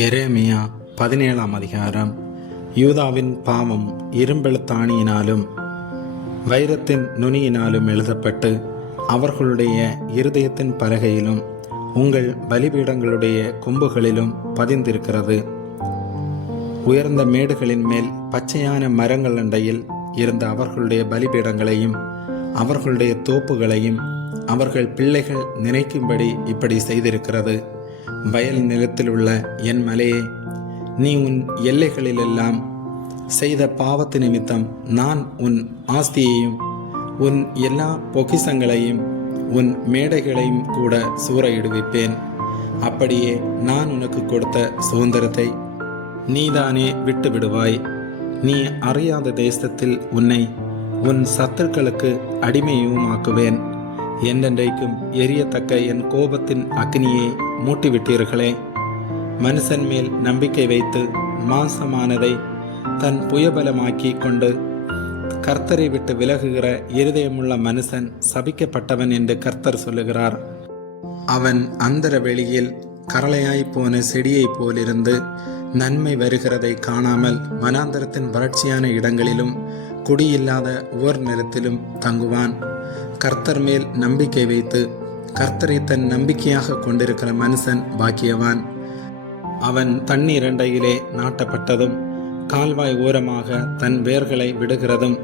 எரேமியா 17ஆம் அதிகாரம். யூதாவின் பாவம் இரும்பெழுத்தாணியினாலும் வைரத்தின் நுனியினாலும் எழுதப்பட்டு அவர்களுடைய இருதயத்தின் பலகையிலும் உங்கள் பலிபீடங்களுடைய கொம்புகளிலும் பதிந்திருக்கிறது. உயர்ந்த மேடுகளின் மேல் பச்சையான மரங்கள் அண்டையில் இருந்த அவர்களுடைய பலிபீடங்களையும் அவர்களுடைய தோப்புகளையும் அவர்கள் பிள்ளைகள் நினைக்கும்படி இப்படி செய்திருக்கிறது. வயல் நிலத்தில் உள்ள என் மலையே, நீ உன் எல்லைகளிலெல்லாம் செய்த பாவத்து நிமித்தம் நான் உன் ஆஸ்தியையும் உன் எல்லா பொக்கிசங்களையும் உன் மேடைகளையும் கூட சூறையிடுவிப்பேன். அப்படியே நான் உனக்கு கொடுத்த சுதந்திரத்தை நீதானே விட்டு விடுவாய். நீ அறியாத தேசத்தில் உன்னை உன் சத்துருக்களுக்கு அடிமையும் ஆக்குவேன். என்றென்றைக்கும் எரியத்தக்க என் கோபத்தின் அக்னியை மூட்டிவிட்டீர்களே. மனுஷன் மேல் நம்பிக்கை வைத்து மாசமானதை தன் புயபலமாக்கி கொண்டு கர்த்தரை விட்டு விலகுகிற இருதயமுள்ள மனுஷன் சபிக்கப்பட்டவன் என்று கர்த்தர் சொல்லுகிறார். அவன் அந்தர வெளியில் கரளையாய் போன செடியைப் போலிருந்து நன்மை வருகிறதை காணாமல் வனாந்தரத்தின் வறட்சியான இடங்களிலும் குடியில்லாத ஓர் நிலத்திலும் தங்குவான். கர்த்தர் மேல் நம்பிக்கை வைத்து கர்த்தரை தன் நம்பிக்கையாக கொண்டிருக்கிற மனுஷன் பாக்கியவான். அவன் தண்ணீர் அண்டையிலே நாட்டப்பட்டதும் கால்வாய் ஓரமாக தன் வேர்களை விடுகிறதும்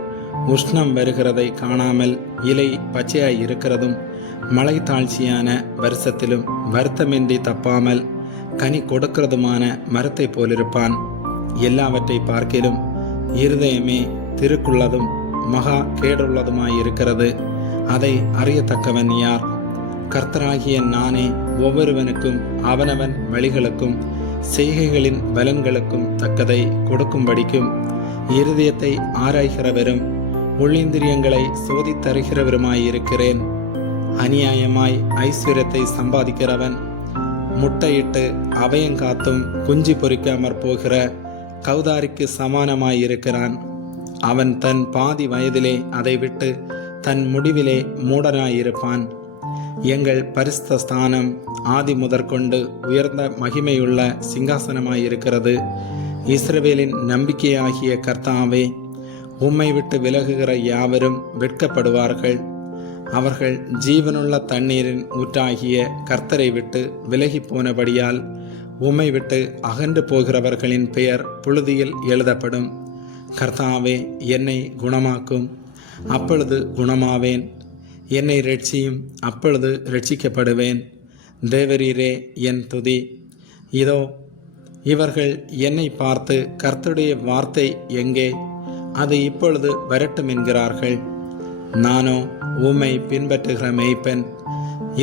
உஷ்ணம் வருகிறதை காணாமல் இலை பச்சையாய் இருக்கிறதும் மழை தாழ்ச்சியான வருஷத்திலும் வருத்தமின்றி தப்பாமல் கனி கொடுக்கிறதுமான மரத்தை போலிருப்பான். எல்லாவற்றை பார்க்கிலும் இருதயமே திருக்குள்ளதும் மகா கேடுள்ளதுமாயிருக்கிறது. அதை அறியத்தக்கவன் யார்? கர்த்தராகிய நானே ஒவ்வொருவனுக்கும் அவனவன் வழிகளுக்கும் செய்கைகளின் பலன்களுக்கும் தக்கதை கொடுக்கும்படிக்கும் இருதயத்தை ஆராய்கிறவரும் உள்ளிந்திரியங்களை சோதித்தருகிறவருமாயிருக்கிறேன். அநியாயமாய் ஐஸ்வர்யத்தை சம்பாதிக்கிறவன் முட்டையிட்டு அவையங்காத்தும் குஞ்சு பொறிக்காமற் போகிற கௌதாரிக்கு சமானமாயிருக்கிறான். அவன் தன் பாதி வயதிலே அதை விட்டு தன் முடிவிலே மூடனாயிருப்பான். எங்கள் பரிசுத்த ஸ்தானம் ஆதி முதற்கொண்டு உயர்ந்த மகிமையுள்ள சிங்காசனமாயிருக்கிறது. இஸ்ரவேலின் நம்பிக்கையாகிய கர்த்தாவே, உம்மை விட்டு விலகுகிற யாவரும் வெட்கப்படுவார்கள். அவர்கள் ஜீவனுள்ள தண்ணீரின் ஊற்றாகிய கர்த்தரை விட்டு விலகி போனபடியால் உம்மை விட்டு அகன்று போகிறவர்களின் பெயர் புழுதியில் எழுதப்படும். கர்த்தாவே, என்னை குணமாக்கும், அப்பொழுது குணமாவேன். என்னை இரட்சியும், அப்பொழுது இரட்சிக்கப்படுவேன். தேவரீரே என் துதி. இதோ இவர்கள் என்னை பார்த்து கர்த்தருடைய வார்த்தை எங்கே, அது இப்பொழுது வரட்டும் என்கிறார்கள். நானோ உம்மை பின்பற்றுகிற மேய்ப்பன்,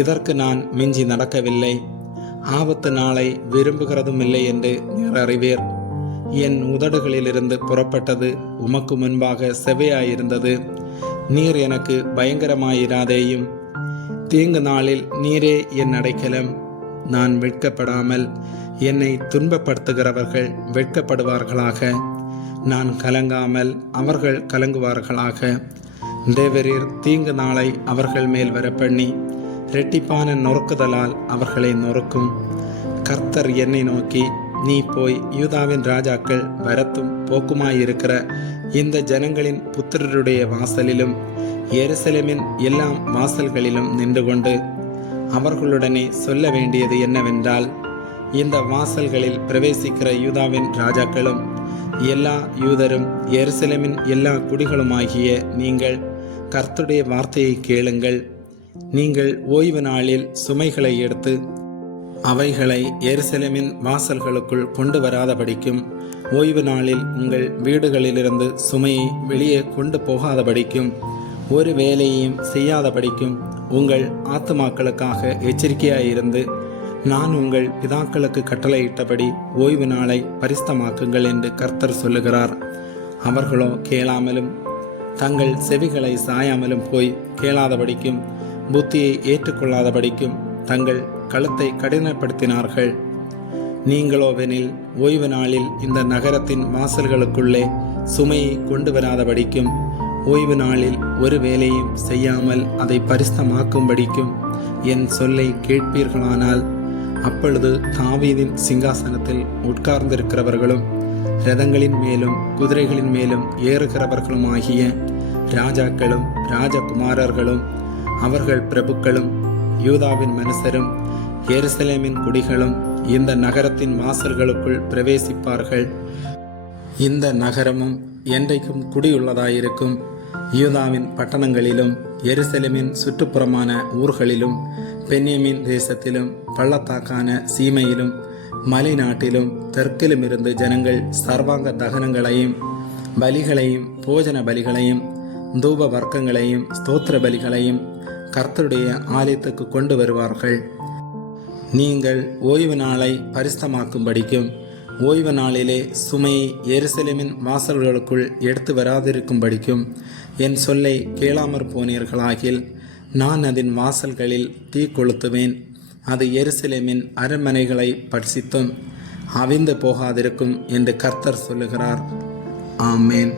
இதற்கு நான் மிஞ்சி நடக்கவில்லை. ஆபத்து நாளை விரும்புகிறதும் இல்லை என்று நீர் அறிவீர். என் உதடுகளிலிருந்து புறப்பட்டது உமக்கு முன்பாக செவையாயிருந்தது. நீர் எனக்கு பயங்கரமாயிராதேயும். தீங்கு நாளில் நீரே என் அடைக்கலம். நான் வெட்கப்படாமல் என்னை துன்பப்படுத்துகிறவர்கள் வெட்கப்படுவார்களாக. நான் கலங்காமல் அவர்கள் கலங்குவார்களாக. தேவரீர் தீங்கு நாளை அவர்கள் மேல் வரப்பண்ணி இரட்டிப்பான நொறுக்குதலால் அவர்களை நொறுக்கும். கர்த்தர் என்னை நோக்கி, நீ போய் யூதாவின் ராஜாக்கள் வரத்தும் போக்குமாயிருக்கிற இந்த ஜனங்களின் புத்திரருடைய வாசலிலும் எருசலேமின் எல்லா வாசல்களிலும் நின்று கொண்டு அவர்களுடனே சொல்ல வேண்டியது என்னவென்றால், இந்த வாசல்களில் பிரவேசிக்கிற யூதாவின் ராஜாக்களும் எல்லா யூதரும் எருசலேமின் எல்லா குடிகளுமாகிய நீங்கள் கர்த்தருடைய வார்த்தையை கேளுங்கள். நீங்கள் ஓய்வு நாளில் சுமைகளை எடுத்து அவைகளை எருசலேமின் வாசல்களுக்குள் கொண்டு வராதபடிக்கும், ஓய்வு நாளில் உங்கள் வீடுகளிலிருந்து சுமையை வெளியே கொண்டு போகாதபடிக்கும், ஒரு வேலையையும் செய்யாதபடிக்கும் உங்கள் ஆத்துமாக்களுக்காக எச்சரிக்கையாயிருந்து நான் உங்கள் பிதாக்களுக்கு கட்டளையிட்டபடி ஓய்வு நாளை பரிசுத்தமாக்குங்கள் என்று கர்த்தர் சொல்லுகிறார். அவர்களோ கேளாமலும் தங்கள் செவிகளை சாயாமலும் போய் கேளாதபடிக்கும் புத்தியை ஏற்றுக்கொள்ளாதபடிக்கும் தங்கள் கழுத்தை கடினப்படுத்தினார்கள். நீங்களோவெனில் ஓய்வு நாளில் இந்த நகரத்தின் வாசல்களுக்குள்ளே சுமையை கொண்டு வராதபடிக்கும், ஓய்வு நாளில் ஒரு வேலையும் செய்யாமல் அதை பரிசுத்தமாக்கும்படிக்கும் என் சொல்லை கேட்பீர்களானால் அப்பொழுது தாவீதின் சிங்காசனத்தில் உட்கார்ந்திருக்கிறவர்களும் இரதங்களின் மேலும் குதிரைகளின் மேலும் ஏறுகிறவர்களுமாகிய ராஜாக்களும் ராஜகுமாரர்களும் அவர்கள் பிரபுக்களும் யூதாவின் மனுஷரும் எருசலேமின் குடிகளும் இந்த நகரத்தின் வாசல்களுக்குள் பிரவேசிப்பார்கள். இந்த நகரமும் என்றைக்கும் குடியுள்ளதாயிருக்கும். யூதாவின் பட்டணங்களிலும் எருசலேமின் சுற்றுப்புறமான ஊர்களிலும் பென்யமீன் தேசத்திலும் பள்ளத்தாக்கான சீமையிலும் மலை நாட்டிலும் தெற்கிலுமிருந்து ஜனங்கள் சர்வாங்க தகனங்களையும் பலிகளையும் போஜன பலிகளையும் தூப வர்க்கங்களையும் ஸ்தோத்திர பலிகளையும் கர்த்தருடைய ஆலயத்துக்கு கொண்டு வருவார்கள். நீங்கள் ஓய்வு நாளை பரிசுத்தமாக்கும்படிக்கும் ஓய்வு நாளிலே சுமையை எருசலேமின் வாசல்களுக்குள் எடுத்து வராதிருக்கும்படிக்கும் என் சொல்லை கேளாமற் போனீர்களாகில் நான் அதன் வாசல்களில் தீ கொளுத்துவேன். அது எருசலேமின் அரண்மனைகளை பட்சித்தும் அவிந்து போகாதிருக்கும் என்று கர்த்தர் சொல்லுகிறார். ஆமேன்.